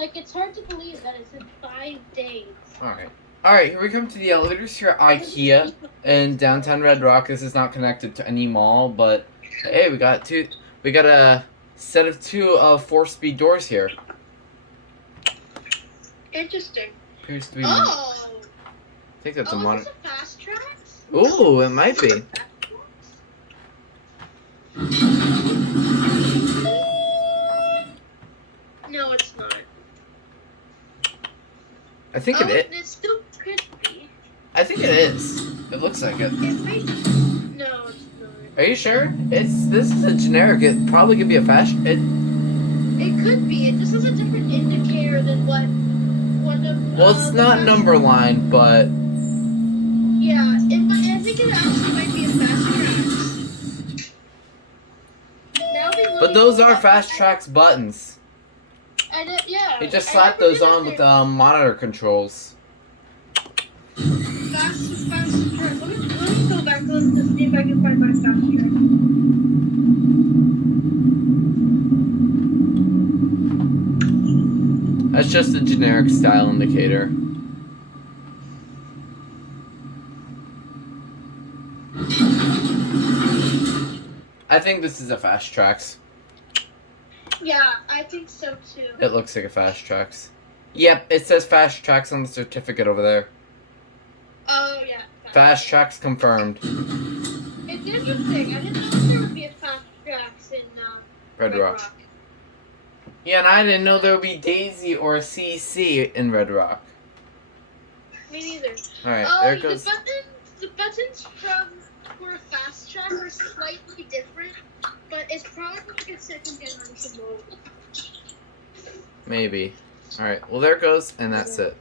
Like, it's hard to believe that it's in 5 days. Alright, here we come to the elevators here at IKEA in downtown Red Rock. This is not connected to any mall, but hey, we got a set of 2 4-speed doors here. Interesting. Appears to be. Oh! I think that's a monitor. Is this a FastTrackz? Ooh, it might be. No, it's not. I think it is. It still could be. I think it is. It looks like it. It might. No, it's not. Are you sure? This is a generic. It probably could be a fast. It could be. It just has a different indicator than what one of. Well, it's not number line, but. Yeah, I think it actually might be a FastTrackz. But those are FastTrackz buttons. Yeah. You just slap those on with monitor controls. FastTrackz. Let me go back to see if I can find my FastTrackz. That's just a generic style indicator. I think this is a FastTrackz. Yeah, I think so too. It looks like a FastTrackz. Yep, it says FastTrackz on the certificate over there. Oh yeah. FastTrackz confirmed. It's interesting. I didn't know there would be a FastTrackz in Red Rock. Yeah, and I didn't know there would be Daisy or a CC in Red Rock. Me neither. Alright, there it goes. The buttons for a FastTrackz are slightly different, but it's probably like a second generation model. Maybe. Alright, well there it goes, and that's it.